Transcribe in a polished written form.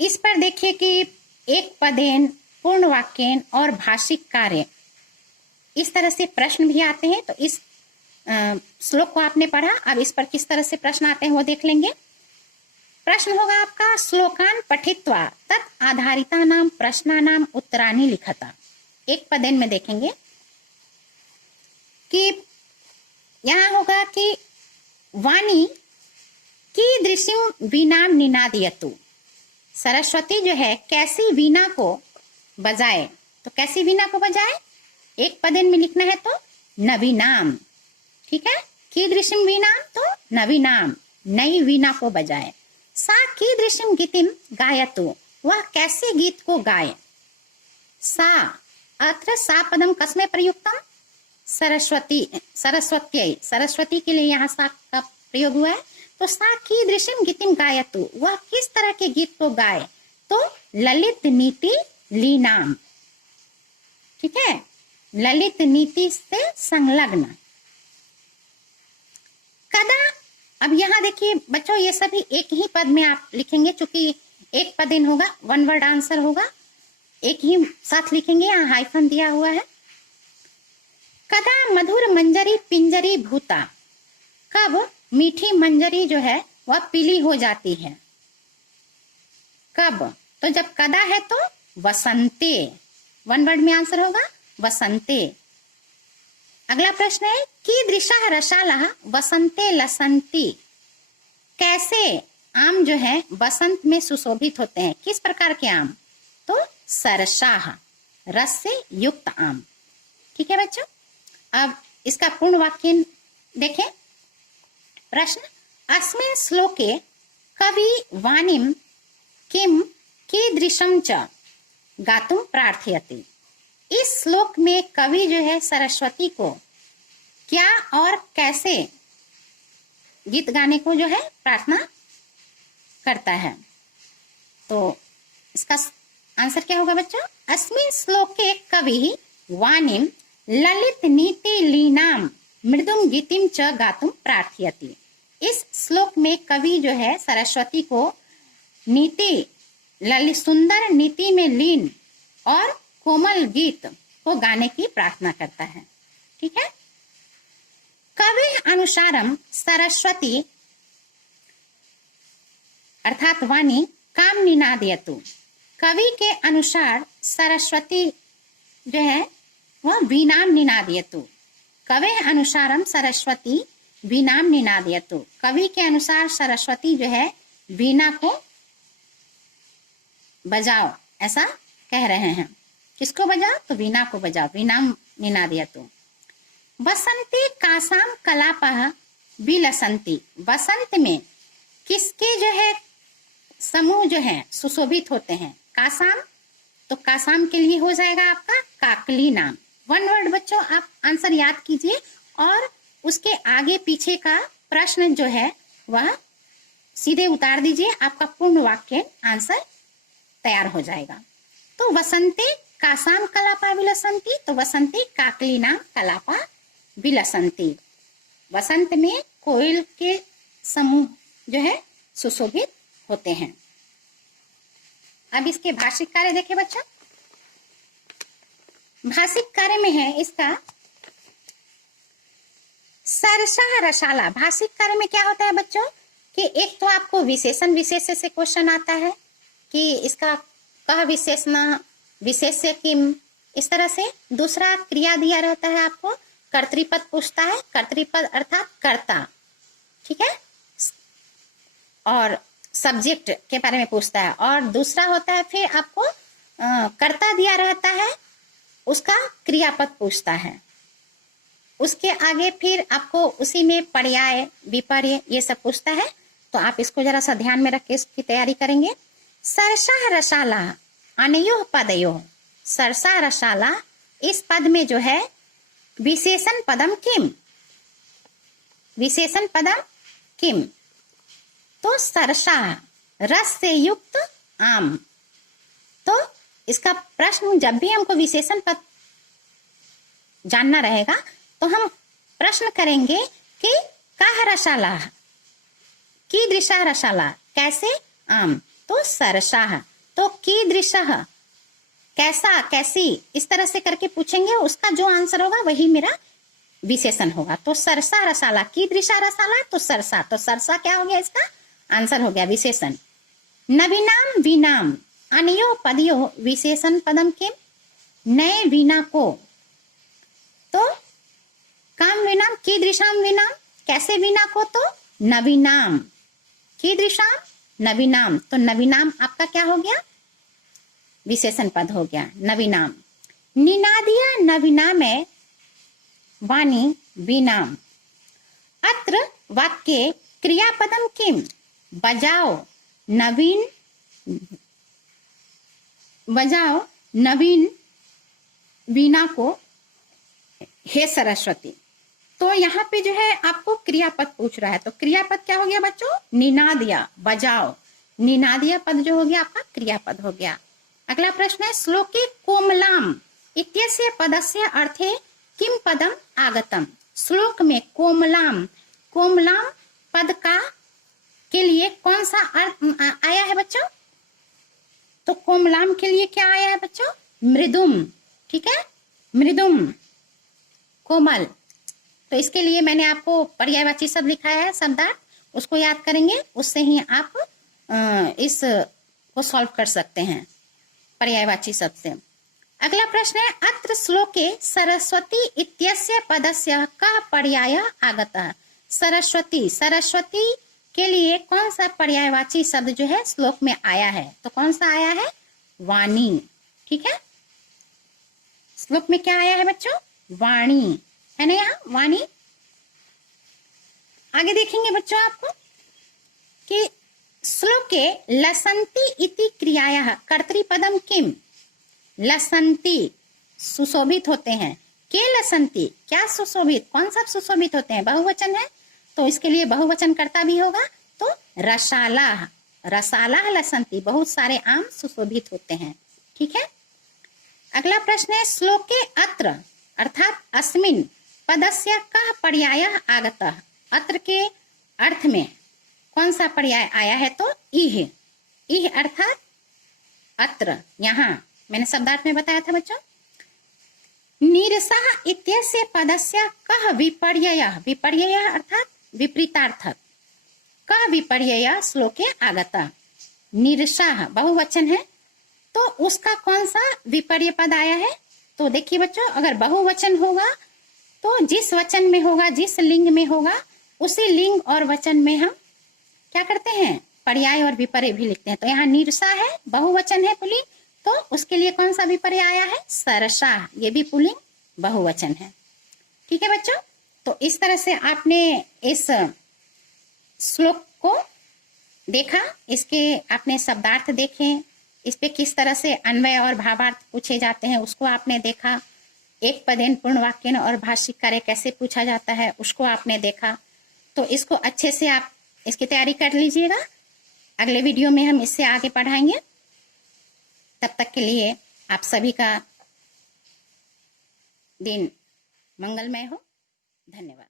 इस पर देखिए कि एक पदेन, पूर्ण वाक्यन और भाषिक कार्य, इस तरह से प्रश्न भी आते हैं। तो इस श्लोक को आपने पढ़ा, अब इस पर किस तरह से प्रश्न आते हैं वो देख लेंगे। प्रश्न होगा आपका, श्लोकान पठित्वा तत् आधारितानां प्रश्नानां उत्तराणि लिखता। एक पदेन में देखेंगे कि यहाँ होगा कि वाणी कीदृशीं वीणां निनादयतु, सरस्वती जो है कैसी वीणा को बजाए। तो कैसी वीणा को बजाए, एक पदेन में लिखना है तो नवीनाम, ठीक है। कीदृशीं वीणां तो नवीनाम, नई वीणा को बजाए। सा कीदृशीं गीतिम गायतु, वह कैसे गीत को गाए। सा, अत्र सा पदम कस्मै प्रयुक्तम, सरस्वती, सरस्वत्यै, सरस्वती के लिए यहाँ सा का प्रयोग हुआ है। तो सा कीदृशीं गीतिम गायतु, वह किस तरह के गीत को गाए। तो ललित नीति लीनाम, ठीक है, ललित नीति से संलग्न। कदा, अब यहाँ देखिए बच्चों ये सभी एक ही पद में आप लिखेंगे, चूंकि एक पदेन होगा, वन वर्ड आंसर होगा, एक ही साथ लिखेंगे, यहाँ हाइफन दिया हुआ है। कदा मधुर मंजरी पिंजरी भूता, कब मीठी मंजरी जो है वह पीली हो जाती है। कब, तो जब कदा है तो वसंते, वन वर्ड में आंसर होगा वसंते। अगला प्रश्न है, कीदृशः रसालः वसंते लसंती, कैसे आम जो है बसंत में सुशोभित होते हैं। किस प्रकार के आम, तो सरसाह, रस से युक्त आम, ठीक है बच्चों। अब इसका पूर्ण वाक्य देखें। प्रश्न, अस्मिन् श्लोके कवि वाणीं किम कीदृशं च गातुं प्रार्थयति, इस श्लोक में कवि जो है सरस्वती को क्या और कैसे गीत गाने को जो है प्रार्थना करता है। तो इसका आंसर क्या होगा बच्चों, अस्मिन् श्लोके कवि वाणीं ललित नीति लीनाम मृदुम गीतिम च गातुम प्रार्थयति, इस श्लोक में कवि जो है सरस्वती को नीति, ललित सुंदर नीति में लीन और कोमल गीत को गाने की प्रार्थना करता है, ठीक है। कवि अनुसारम सरस्वती अर्थात वाणी काम निनादयतु, कवि के अनुसार सरस्वती जो है वह वीणाम निनादयतु, कवि अनुसारम सरस्वती वीणाम निनादयतु, कवि के अनुसार सरस्वती जो है वीणा को बजाओ, ऐसा कह रहे हैं। किसको बजाओ, तो वीणा को बजाओ, वीणाम निनादयतु। बसंती कासाम कलापः विलसंती, बसंत में किसके जो है समूह जो है सुशोभित होते हैं। कासाम, तो कासाम के लिए हो जाएगा आपका काकली नाम। वन वर्ड बच्चों आप आंसर याद कीजिए और उसके आगे पीछे का प्रश्न जो है वह सीधे उतार दीजिए, आपका पूर्ण वाक्य आंसर तैयार हो जाएगा। तो वसंते कासाम कलापा विलसंती, तो वसंते काकली नाम कलापा विलसंती, वसंत में कोयल के समूह जो है सुशोभित होते हैं। अब इसके भाषिक कार्य देखें बच्चों। भाषिक कार्य में है इसका सरसा रसाला। भाषिक कार्य में क्या होता है बच्चों कि एक तो आपको विशेषण विशेष्य से क्वेश्चन आता है कि इसका कह विशेषण विशेष्य किम, इस तरह से। दूसरा क्रिया दिया रहता है आपको, कर्तृपद पूछता है, कर्तृपद अर्थात कर्ता, ठीक है, और सब्जेक्ट के बारे में पूछता है। और दूसरा होता है फिर आपको कर्ता दिया रहता है, उसका क्रियापद पूछता है। उसके आगे फिर आपको उसी में पर्याय विपर्य ये सब पूछता है। तो आप इसको जरा सा ध्यान में रख के इसकी तैयारी करेंगे। सरसा रसाला अनयोः पदयोः, सरसा रसाला इस पद में जो है विशेषण पदम किम, विशेषण पदम किम, तो सरसा रस से युक्त आम। तो इसका प्रश्न जब भी हमको विशेषण पद जानना रहेगा तो हम प्रश्न करेंगे कि कह रसाला, कीदृशा रसाला, कैसे आम। तो सरसाह। तो कीदृशः कैसा, कैसी, इस तरह से करके पूछेंगे, उसका जो आंसर होगा वही मेरा विशेषण होगा। तो सरसा रसाला, कीदृशा रसाला, तो सरसा। तो सरसा क्या हो गया, इसका आंसर हो गया विशेषण। नवीनाम विनाम अनयो पदयो विशेषण पदम किम, नए वीणा को। तो काम विनाम, कीदृशाम विनाम, कैसे वीणा को, तो नवीनाम, कीदृशाम नवीनाम। तो नवीनाम आपका क्या हो गया, विशेषण पद हो गया नवीनाम। निनादिया नवीनामे वाणी वीणाम। अत्र वाक्ये क्रियापदम किम, बजाओ नवीन, बजाओ नवीन वीणा को हे सरस्वती। तो यहाँ पे जो है आपको क्रियापद पूछ रहा है, तो क्रियापद क्या हो गया बच्चों, निनादिया, बजाओ। निनादिया पद जो हो गया आपका क्रियापद हो गया। अगला प्रश्न है, श्लोके कोमलाम इत्यस्य पदस्य अर्थे किम पदम आगतम। श्लोक में कोमलाम, कोमलाम पद का के लिए कौन सा अर्थ आया है बच्चों, तो कोमलाम के लिए क्या आया है बच्चों, मृदुम। ठीक है, मृदुम, कोमल। तो इसके लिए मैंने आपको पर्यायवाची शब्द लिखाया है, शब्दार्थ, उसको याद करेंगे, उससे ही आप इस को सॉल्व कर सकते हैं पर्यायवाची शब्द से। अगला प्रश्न है, अत्र श्लोके सरस्वती इत्यस्य पदस्य कः पर्यायः आगतः। सरस्वती, सरस्वती के लिए कौन सा पर्यायवाची शब्द जो है श्लोक में आया है, तो कौन सा आया है, वाणी। ठीक है, श्लोक में क्या आया है बच्चों, वाणी है ना, यहाँ वाणी। आगे देखेंगे बच्चों आपको कि श्लोके लसंती इति क्रियायाः कर्तृपदम किम। लसंती सुशोभित होते हैं, के लसंती क्या सुशोभित, कौन सा सुशोभित होते हैं, बहुवचन है, तो इसके लिए बहुवचन कर्ता भी होगा, तो रसाला, रसाला लसंती, बहुत सारे आम सुशोभित होते हैं। ठीक है, अगला प्रश्न है, श्लोके अत्र अर्थात अस्मिन पदस्य कः पर्यायः आगतः। अत्र के अर्थ में कौन सा पर्याय आया है, तो इह, इह अर्थात अत्र, यहाँ मैंने शब्दार्थ में बताया था बच्चों। नीरसः इत्यस्य पदस्य कः विपर्ययः, विपर्ययः अर्थात विपरीतार्थक, कः विपर्ययः श्लोके आगतः। नीरसः बहुवचन है, तो उसका कौन सा विपर्य पद आया है, तो देखिए बच्चों, अगर बहुवचन होगा तो जिस वचन में होगा, जिस लिंग में होगा, उसी लिंग और वचन में हम क्या करते हैं, पर्याय और विपर्य भी लिखते हैं। तो यहाँ नीरसा है, बहुवचन है पुल्लिंग, तो उसके लिए कौन सा विपर्य आया है, सरसा, ये भी पुल्लिंग बहुवचन है। ठीक है बच्चों, तो इस तरह से आपने इस श्लोक को देखा, इसके आपने शब्दार्थ देखे, इस पे किस तरह से अन्वय और भावार्थ पूछे जाते हैं उसको आपने देखा, एक पदेन पूर्ण वाक्यन और भाषिक कार्य कैसे पूछा जाता है उसको आपने देखा। तो इसको अच्छे से आप इसकी तैयारी कर लीजिएगा, अगले वीडियो में हम इससे आगे पढ़ाएंगे। तब तक के लिए आप सभी का दिन मंगलमय हो। धन्यवाद।